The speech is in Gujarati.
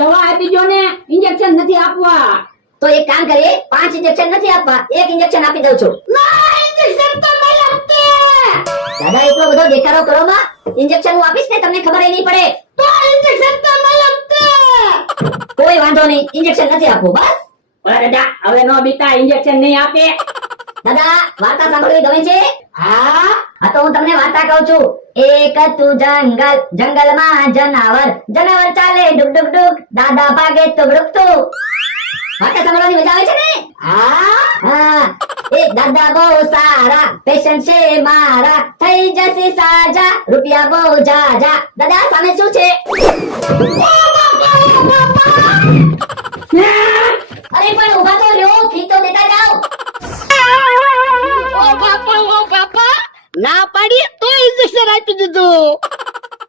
દવા આપી દો ને, ઇન્જેક્શન નથી આપવા. તો એક કામ કરીએ, 5 ઇન્જેક્શન નથી આપવા, 1 ઇન્જેક્શન આપી દઉં છું. ના, ઇન્જેક્શન તો નહીં આપતે. દાદા એટલો બધો દેખાડો કરો માં, ઇન્જેક્શન હું આપીશ ને તમને ખબર નહીં પડે. તો ઇન્જેક્શન તો નહીં આપતે. કોઈ વાંધો નહીં, ઇન્જેક્શન નથી આપવું બસ. ઓલા દાદા હવે નો બીતા, ઇન્જેક્શન નહીં આપે. દાદા વાર્તા સાંભળવી ગમે છે? હા હા તો હું તમને વાર્તા કહું છું. એક હતું જંગલ, જંગલમાં જનાવર, જનાવર ચાલે ડુક ડુક ડુક, દાદા ભાગે તુગડુક તુક. વાર્તા સાંભળવાની મજા આવે છે ને? હા. એ દાદા બહુ સારા, પેશન્ટ છે મારા, થઈ જશે સાજા, રૂપિયા બહુ જાજા. દાદા સામે શું છે? અરે પણ ઉભા તો રહ્યો, ફી તો દેતા જાઓ. ઓ બાપા ના પાડીએ તો ઇન્જેક્શન આપી દીધું.